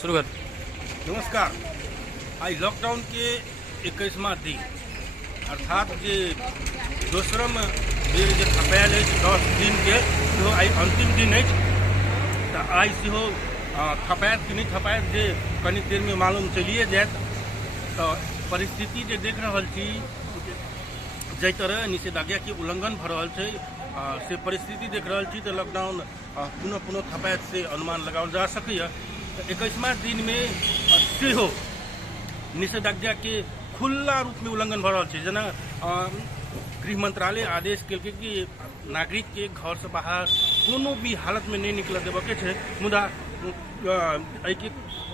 शुरू कर। नमस्कार। आई लॉकडाउन के 21वां दिन अर्थात जे दोसरम बेर जे थपायल अछि 10 दिन के सेहो आई अंतिम दिन अछि। तो आई सेहो थपायत कि नहीं थपायत जे कनी देर में मालूम चलिए जायत। तो परिस्थिति जे देख रहल छी जै तरह निषेधाज्ञा के उल्लंघन भ रहल छै से परिस्थिति देख रहल छी तो लॉकडाउन पुनः पुनः थपायत से अनुमान लगाओल जा सकैया। 21वां दिन में सेहो निषेधाज्ञा के खुला रूप में उल्लंघन भ रहल छै। जेना गृह मंत्रालय आदेश केलकै कि नागरिक के घर से बाहर कोनो भी हालत में नहीं निकल देबे के छै, मुदा एहि के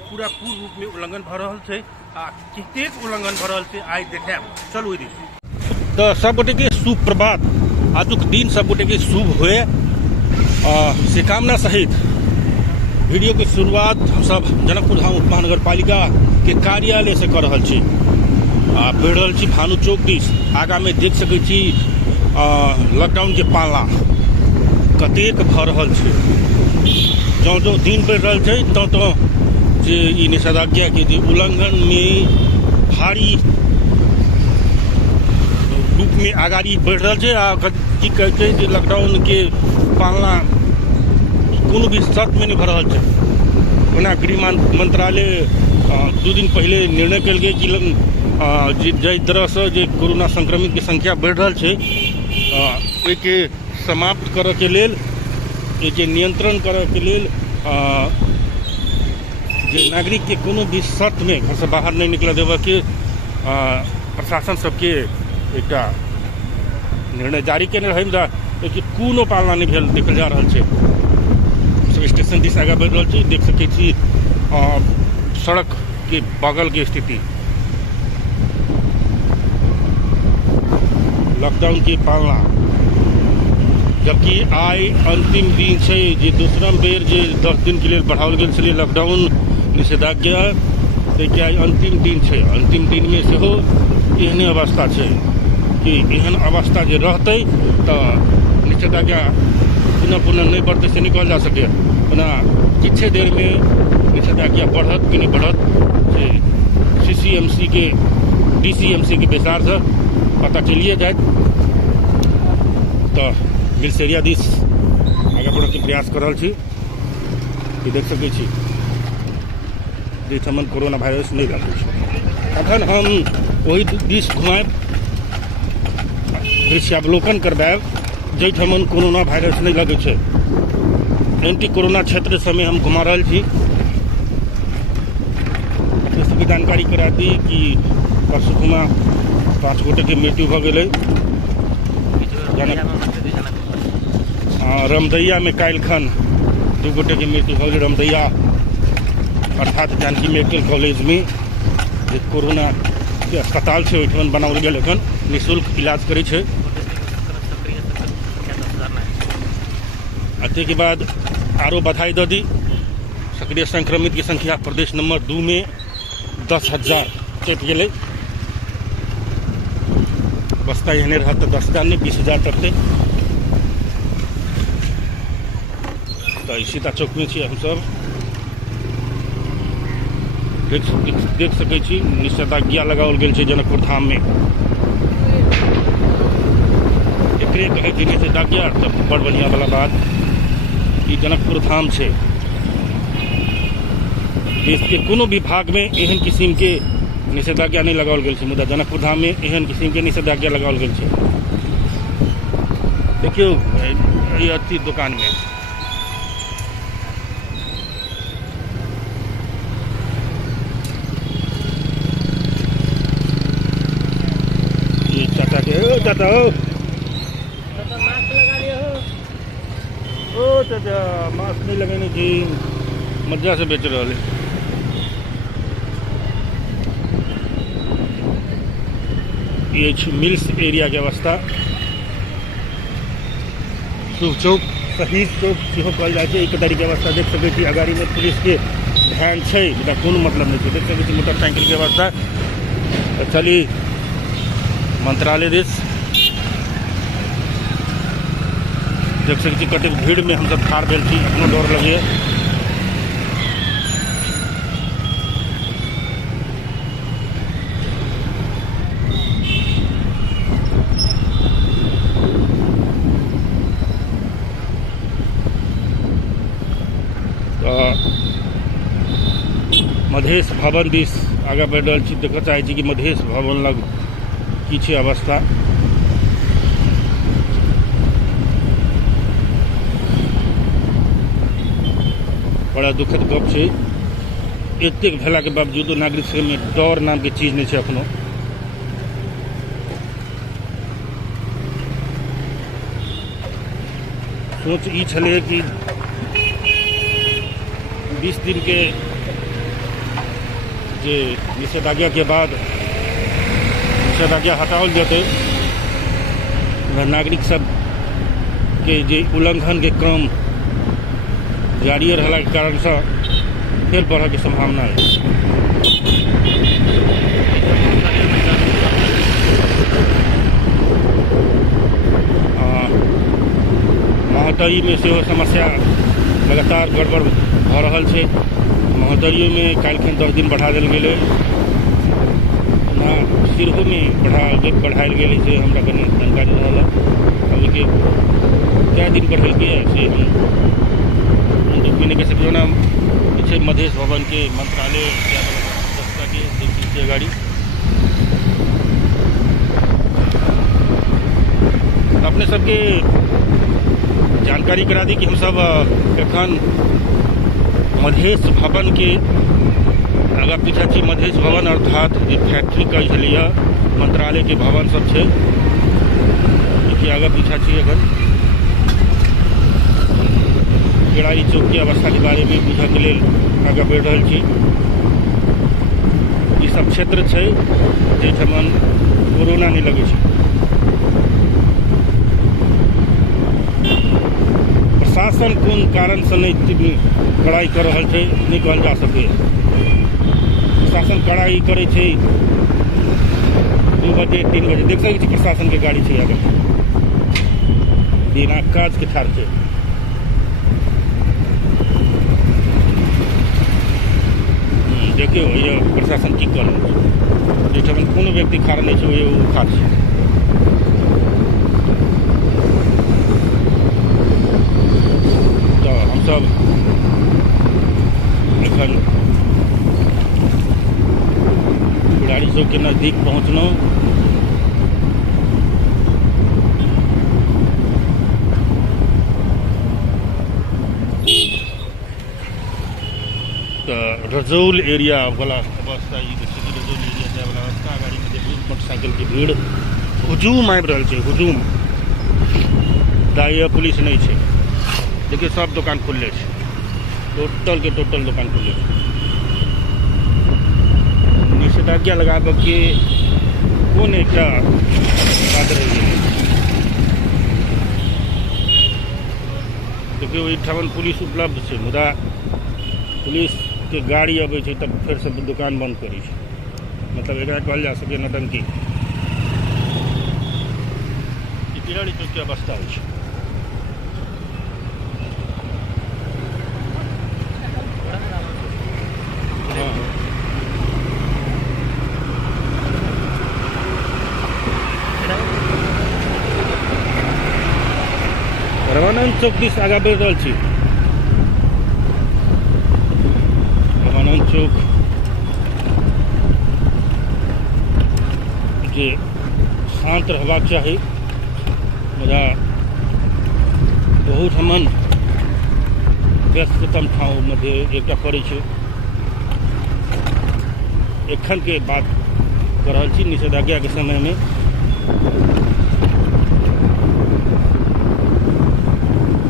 पूरा पूर्ण रूप में उल्लंघन भ रहल छै आ कतेक उल्लंघन भ रहल छै आई देखायब। चलू इधर तो सब गोटे के सुप्रभात। आजुक दिन सब गोटे के शुभ हुए से कामना सहित वीडियो की शुरुआत हम सब जनकपुर धाम उपमहानगर पालिका के कार्यालय से कर रहल छी। बढ़ रहल छी भानु चौक दिस। आगा में देख सकै छी लॉकडाउन के पाला कतेक भ रहल छै। जो जो दिन बढ़ रहल छै तो जे ई निषेधाज्ञा के जे उल्लंघन में भारी रूप में आगाड़ी बढ़ रहल छै। आ की कहै छै जे लॉकडाउन के पालना कोनो भी शर्त में नहीं भ रहल छै। ओना गृह मंत्रालय 2 दिन पहले निर्णय कल गए कि जै तरह से जे कोरोना संक्रमित के संख्या बढ़ रहल छै एके समाप्त करऽ के लेल, एके नियंत्रण करऽ के लेल जे नागरिक के कोनो भी शर्त में घर से बाहर नहीं निकल देबऽ के प्रशासन सबके एकटा निर्णय जारी केने रहै, लेकिन कोनो पालना नहीं भेल देखल जा रहल छै। सब स्टेशन दिस आगा बढ़ रहल छी। देख सकै छी सड़क के बगल के स्थिति। लॉकडाउन की पालना जबकि आई अंतिम दिन छै जे दोसरम बेर जे 10 दिन के लिए बढ़ाओल गेल छलै लॉकडाउन निषेधाज्ञा के आई अंतिम दिन छै। अंतिम दिन में सेहो एहने अवस्था छै कि एहन अवस्था जे रहतै तो निषेधाज्ञा पुनः पुनः नहीं बढ़ते से नहीं कहल जा सके। ओना किछे देर में निषेधाज्ञा बढ़त कि नहीं बढ़त से सीसीएमसी के डीसीएमसी के विचार से पता चलिए जाए। तो हिल्स एरिया दिस आगे बढ़े के प्रयास कर रहल छी। कि देख सकै छी जैठमन कोरोना वायरस नहीं लगे छै। अखन हम वही दिस घुमाएब, दृश्यावलोकन करबाएब जैठमन कोरोना वायरस नहीं लगे छै। एंटी कोरोना क्षेत्र समय हम घुमा रहल छी। इसकी जानकारी करा दी कि परसुखुमा 5 गोटे के मृत्यु भ गेलै। रमदैया में काल्हिखन 2 गोटे के मृत्यु भ गेलै। रमदैया अर्थात जानकी मेडिकल कॉलेज में जे कोरोना के अस्पताल छै ओहिठाम बनाओल गेल एखन निःशुल्क इलाज करै छै। के बाद आरो बधाई द दी सक्रिय संक्रमित की संख्या प्रदेश नंबर 2 में 10,000 चपि गेलै। बस्ता एहने रहत तो 10,000 नहीं 20,000 टपते। तो सीता चौक में हम सब देख सकै छी निषेधाज्ञा लगाओल गेल छै जनकपुर धाम में। एकरे कहै छै निषेधाज्ञा तो बड़ बढ़िया वाला बात कि जनकपुर धाम छै। देश के कोनो भी भाग में एहन किस्म के निषेधाज्ञा नहीं लगाओल गेल छै, मुदा जनकपुर धाम में एहन किस्म के निषेधाज्ञा लगाओल गेल छै। देखियो ये अथी दुकान में ये चाचा के चाचा ओ चाचा मास्क नहीं लगाने की मजा से बेच रहे। ये मिल्स एरिया के अवस्था। शुभ चौक शहीद चौक सेहो कहल जाए छै। एक तरीके अवस्था देख सकै छी। अगाड़ी में पुलिस के ध्यान छै, जेकरा कोनो मतलब नहीं छै। देख सकै छी मोटरसाइकिल के अवस्था। तो चली मंत्रालय दिस देख सकै छी कतेक भीड़ में हम सब ठाढ़ भेल छी। अपनो डर लगे मधेश भवन दिस आगे बढ़ रहल छी। देखऽ चाहै छी कि मधेश भवन लग की छै अवस्था। बड़ा दुखद गप छै, एतेक भेला के बावजूदो नागरिक सब में डर नाम के चीज नहीं छै अखनो। सोच ई छलै कि 20 दिन के जे निषेधाज्ञा के बाद निषेधाज्ञा हटाओल जेतै, नागरिक सब के जे उल्लंघन के क्रम जारी रहला के कारण से फिर बढ़े के संभावना है। महोदय में से समस्या लगातार गड़बड़ भ रहल छै। महोदय में काल्हिखन 10 दिन बढ़ा देल गेलै, सिरहो में बढ़ायल गेलै से हमरा कनि जानकारी रहल। अब के क्या दिन बढ़ेलकै से हम मैंने कह सकते हो ना। पीछे मधेश भवन के मंत्रालय व्यवस्था के देखिए गाड़ी। अपने सबके जानकारी करा दी कि हम सब एखन मधेश भवन के आगा पीछा छी। मधेश भवन अर्थात जे फैक्ट्री कहै छलियै, मंत्रालय के भवन सब छै, देखिए आगा पीछा छी। एखन गेड़ारी चौक के अवस्था के बारे में बुझे के लेल आगे बढ़ रहल छी। ई सब क्षेत्र छै जैठमन कोरोना नहीं लगे छै। प्रशासन कोन कारण से नहीं कड़ाई कर रहल छै नहीं कहल जा सके। प्रशासन कड़ाई करे छै 2 बजे 3 बजे देख सकै छी प्रशासन के गाड़ी छै आगे बिना काज के ठाड़ छै। देखियो ये प्रशासन की कर रहल छै, जैठमन कोनो व्यक्ति खाड़ नहीं छै वो खाड़ छै। तो हम सब एखन गेड़ारी चौक के नजदीक पहुँचलौं। रजौल एरिया वाला अवस्था ये देखिए, रजौल एरिया जाए वाला अवस्था। गाड़ी में देखिए मोटरसाइकिल की भीड़, हुजूम आबि रहल छै, हुजूम। दाइया पुलिस नहीं छै। देखिए सब दुकान खुलले छै, टोटल के टोटल दुकान खुलले छै। निषेधाज्ञा लगाबे के कोन एकटा बात रहि गेलै। देखिए ओहिठाम पुलिस उपलब्ध छै, मुदा पुलिस के गाड़ी अबै छै तब फिर सब दुकान बंद करै छै। मतलब एकरा कहल जा सके नौटंकी। गेड़ारी चौक के अवस्था होइ छै। रामानंद चौक दिस आगा बढ़ रहल छी। रामानंद चौक जे शांत रहबाक चाही, मुदा बहुत हमन व्यस्ततम ठाव मध्य एकटा पड़ै छै। एखन के बात कर रहल छी, निषेधाज्ञा के समय में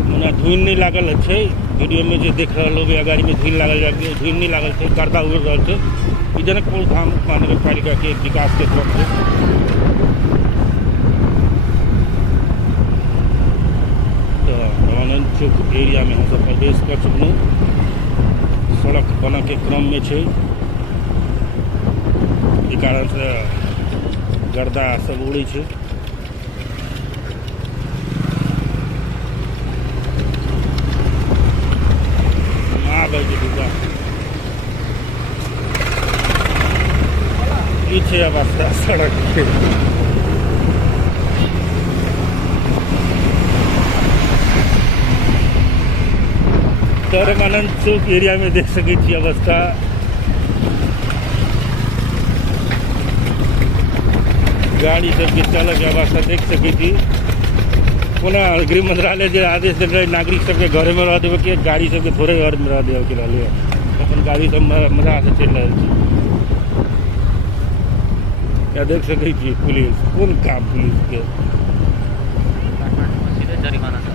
मने धुन नहीं लागल छै। वीडियो में जो देख रहा हो गाड़ी में धुन लागल, धुन नहीं लागल छै, गर्दा उड़ रहा है। ई जनकपुर धाम महानगर पालिका के विकास के तरफ से तो रामानंद चौक एरिया में हम सब प्रवेश कर चुकलूँ। सड़क बना के क्रम में छै, ई कारण से गर्दा सब उड़े छै। पीछे अवस्था सड़क के रामानंद चौक एरिया में देख सके अवस्था गाड़ी सबके चालक अवस्था देख सकै छी। कोना गृह मंत्रालय जे आदेश देल रहे नागरिक सबके घरे में रह देवे के, गाड़ी सबके थोड़े घर में रह देवे के रहले, अपन गाड़ी सब मजा से चल रहा है। या देख सकै छी पुलिस कोन काम पुलिस के सीधे जरिमाना था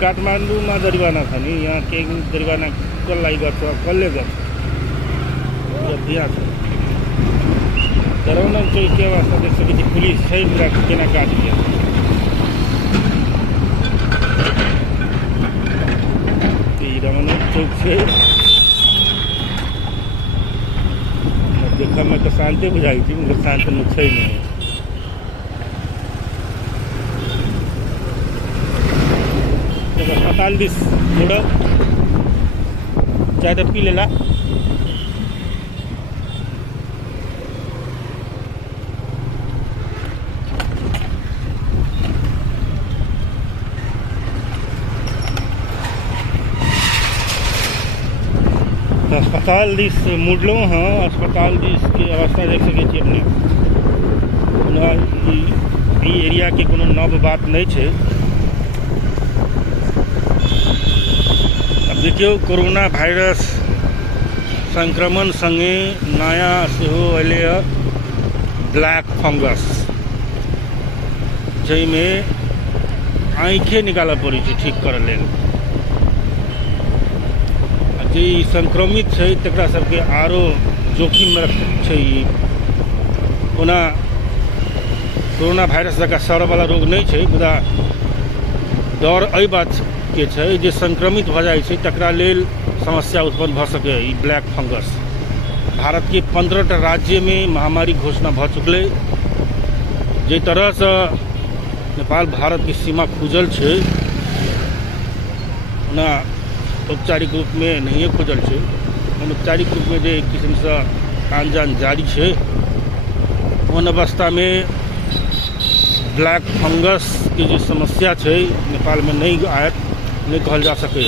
काठमाडौँ में जरिवाना था नि, यहाँ के जरिवाना कसलाई गर्छ कसले गर्छ यहाँ छ। दरौना चौक के अवस्था देख सकै छी, पुलिस छै पूरा केना काट दिया। दरौना चौक से देखा में तो शांति बुझाई थी, मगर शांति में छै नहीं। अस्पताल दिस मुड़ब, चाय तो पी लेला। अस्पताल दिस मुड़लों हाँ, अस्पताल दिस के अवस्था देख सकै छी अपने। ई एरिया के कोनो नव बात नहीं छै। अब देखियो कोरोना वायरस संक्रमण संगे नया सेहो अयले ब्लैक फंगस, जैमे आँखें निकाल पड़े छै ठीक करे लेल। जे संक्रमित है तकरा सबके आरो जोखिम में छै। ओना कोरोना वायरस जकाँ सड़य वाला रोग नहीं छै, मुदा डर एहि बात के छै जे संक्रमित भ जाइ छै तकरा लेल समस्या उत्पन्न भ सके। ई ब्लैक फंगस भारत के 15टा राज्य में महामारी घोषणा भ चुकले। जे तरह से नेपाल भारत की सीमा खुजल छै, ओना औपचारिक रूप में नहीं खुजल है। अनौपचारिक रूप में जो एक किस्म से आन जान जारी है, उन अवस्था में ब्लैक फंगस की जो समस्या है नेपाल में नहीं आयत नहीं कहल जा सके।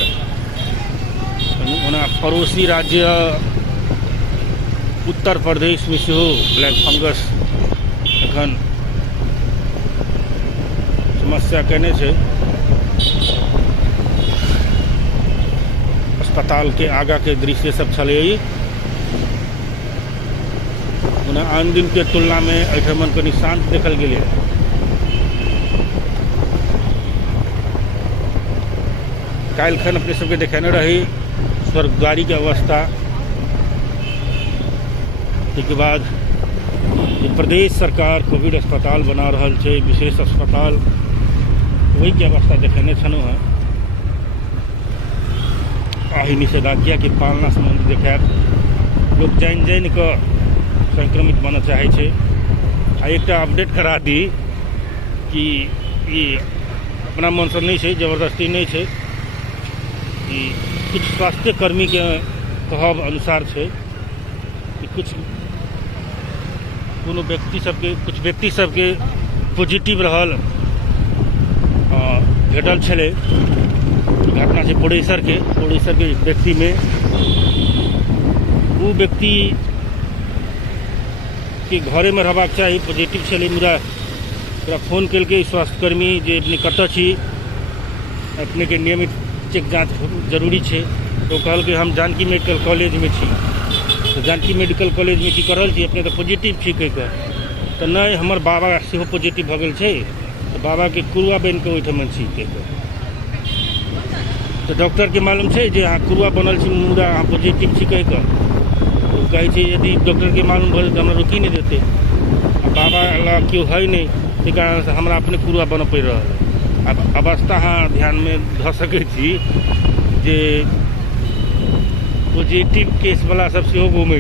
ओना पड़ोसी राज्य उत्तर प्रदेश में से ब्लैक फंगस एखन समस्या केने छै। अस्पताल के आगा के दृश्य सब चले। आन दिन के तुलना में एठमन कनी शांत देखल गेले। काल्हि खन अपने सबके देखेने रही स्वर्गद्वारी के अवस्था। के बाद प्रदेश सरकार कोविड अस्पताल बना रहल छै, विशेष अस्पताल, वही के अवस्था देखेने छलहुँ हैं। आही निषेधाज्ञा के पालना संबंधी देखायब। लोग जान जान के संक्रमित बन चाहे छे। आ एक अपडेट करा दी कि ये अपना मन से नहीं है, जबरदस्ती नहीं है। कि कुछ स्वास्थ्य कर्मी के कहब अनुसार है कि कुछ कुछ व्यक्ति सबके पॉजिटिव रहल भेटल छले। घटना से पोड़ेसर के व्यक्ति में वो व्यक्ति के घरे में रहबाक चाहिए, पॉजिटिव छले। मुदा फोन कल स्वास्थ्यकर्मी जे अपने कत छी, अपने के नियमित चेक जांच जरूरी है। तो कहल कि हम जानकी मेडिकल कॉलेज में छी। तो जानकी मेडिकल कॉलेज में की कर रही थी, अपने तो पॉजिटिव छी कह के। तो नहीं, हमार बाबा से पॉजिटिव भ गल छे, तो बाबा के कुरुआ बन के ओहिठमन छी कह के। तो डॉक्टर के मालूम है जे अहाँ कुरुआ बनल छी, मुदा अहाँ पॉजिटिव छी कह के। तो कहे यदि डॉक्टर के मालूम भले तो हमरा रोकी नहीं देते। बाबा ला क्यों है नहीं, इस कारण से हमरा अपने कुरुआ बन पड़ रहा है। अब अवस्था हाँ ध्यान में ध सके छी जे पॉजिटिव केस वाला सब से घूमे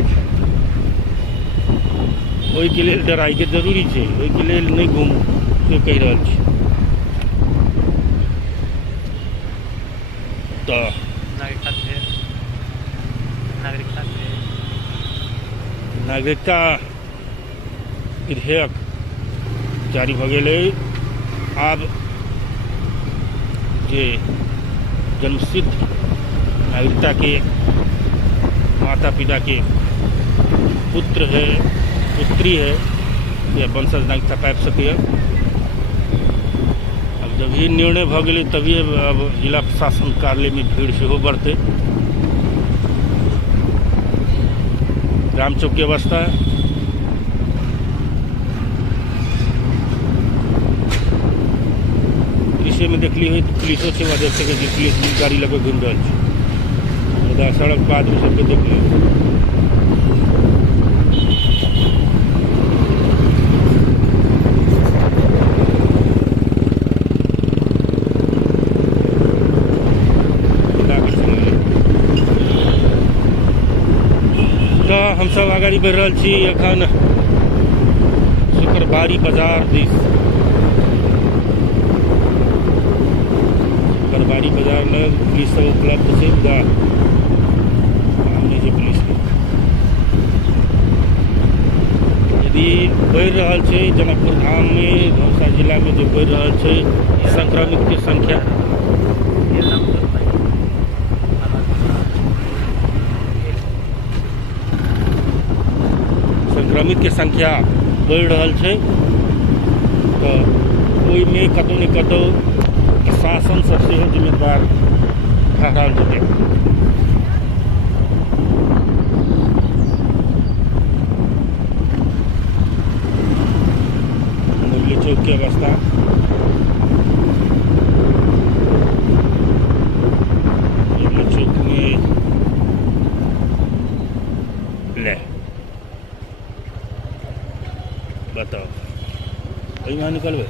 के लिए डराई के जरूरी है, वही के लिए नहीं घूमू तो कह रहा छी। तो नागरिकता विधेयक जारी भ गेल। आब जे जन्मसिद्ध नागरिकता के माता पिता के पुत्र है पुत्री है या वंशज नहीं थपाबि सकैए। अब जब ये निर्णय भ गेलै तभी अब जिला प्रशासन कार्यालय में भीड़ सेहो बढ़तै। राम चौक की अवस्था है। पुलिस में देखली हुई तो पुलिसो से देख सके पुलिस गाड़ी लगे घूम रहा है। सड़क पर आदमी सबके देख ली। तो हम सब आगे बढ़ रहा छी एखन शुक्रबारी बाजार दिस। शुक्रबारी बाजार में पुलिस सब उपलब्ध है। पुलिस यदि बढ़ रहा है जनकपुर धाम में धौसा जिला में जो बढ़ रहा है संक्रमित की संख्या बढ़ रहा है। तो ओहि में कतौ न कतौ शासन सबसे जिम्मेदार ठहराल जेतै। मुरली चौक की अवस्था मुरली चौक में ले बताओ यहाँ निकलबे।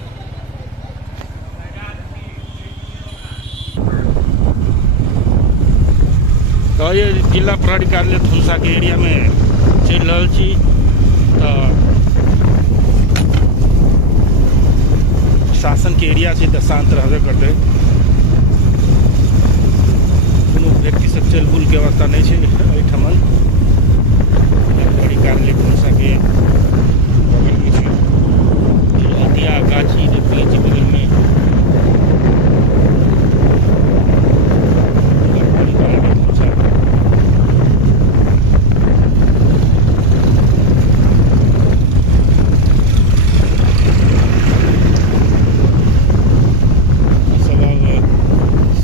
तो ये जिला प्रहरी कार्यालय धौसा के एरिया में चल रहा छी। तो शासन के एरिया से तो शांत रहबे करते। कोनो व्यक्ति सब चल बुल के अवस्था नहीं है। एठमन प्रहरी कार्यालय धौसा के बगल में हटिया गाछी देखिए बगल में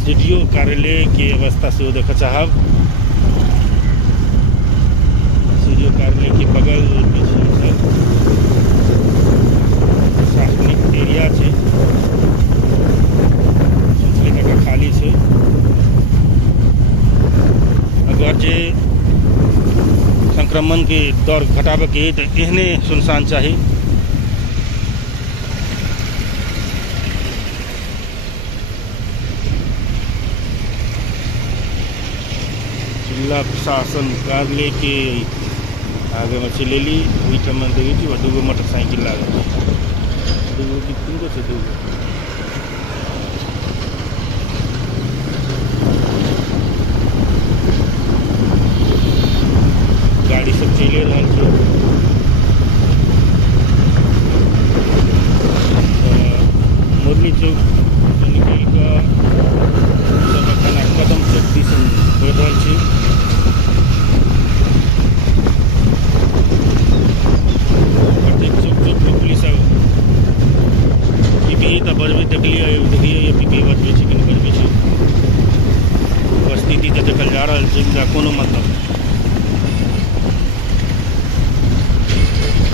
सीडीओ कार्यालय की अवस्था से देखा चाहब। सीडीओ कार्यालय के बगल पीछे प्रशासनिक एरिया है। सोचले जगह खाली है। अगर जे संक्रमण के दर घटाबे के तो एहने सुनसान चाहिए। जिला प्रशासन कार्यालय के आगे में चले ली वही ठमन देखी और दूगो मोटरसाइकिल लागल दूगो की तीन गो से दूगो गाड़ी सब चले रहा है। मुरली चौक निकल का सब अपना कदम से दिशन बढ़ रहा है। पुलिस पीपीई तो बजबे देखिए ये पीपीई बजबे कि नहीं बजबे उपस्थिति तो देखल जा रहा है। कोनो मतलब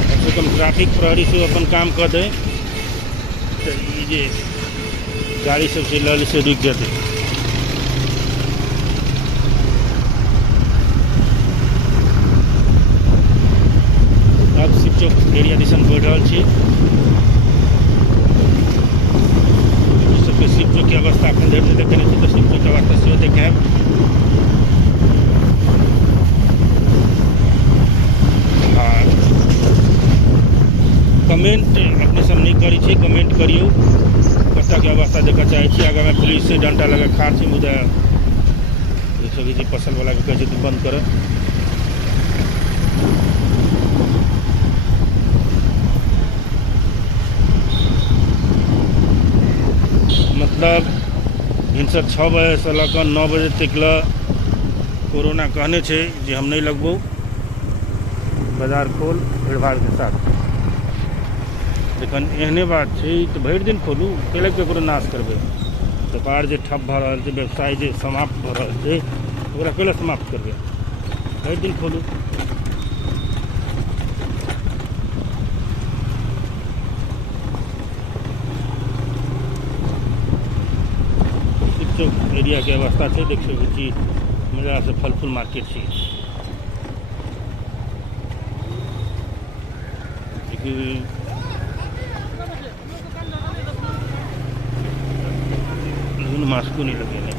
कम से कम ट्रैफिक प्रहरी से अपन काम कर दे तो ये गाड़ी सबसे लल से रुक जाते। अब शिव चौक एरिया दिशन बढ़ रहा है। सबके शिव चौक की अवस्था अपन देर से देखे तो शिव चौक की अवस्था से देखे। कमेंट अपने सब नहीं करी छे, कमेंट करियो कत्ता की अवस्था देखा चाहे। आगे में पुलिस से डंडा लगा खार से मुझे सभी जी फसल वाला के कैसे बंद कर। मतलब भिनसर 6 बजे से लगा 9 बजे तक कोरोना कहने छे जे हम नहीं लगबो। बाजार खोल भीड़ भाड़ के साथ लेकिन एहने बात है तो भरि दिन खोलू, कैले केकरो नाश करबे। व्यापार जो ठप भ रहा है, व्यवसाय जो समाप्त भ रहा है, ओकरा कैले समाप्त करबे? भरि दिन खोलू। चौक एरिया के अवस्था है, देख सकै छी मजा से फल फूल मार्केट छी। मास्को नहीं लगे ने।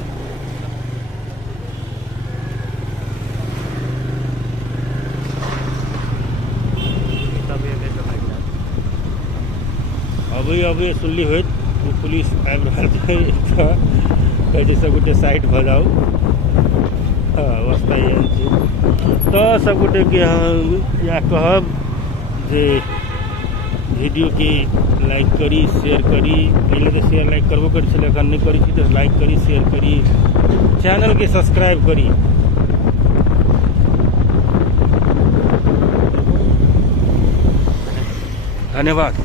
अभी सुनली हो पुलिस आबि रहल है, सब गोटे साइड भ जाओ। हाँ अवस्था एहन छै तो सब गोटे के या कहब जे वीडियो के लाइक करी, शेयर करी। पहले तो शेयर लाइक करबो करी छलै, अखन नहीं करी छी तो लाइक करी, शेयर करी, चैनल के सब्सक्राइब करी। धन्यवाद।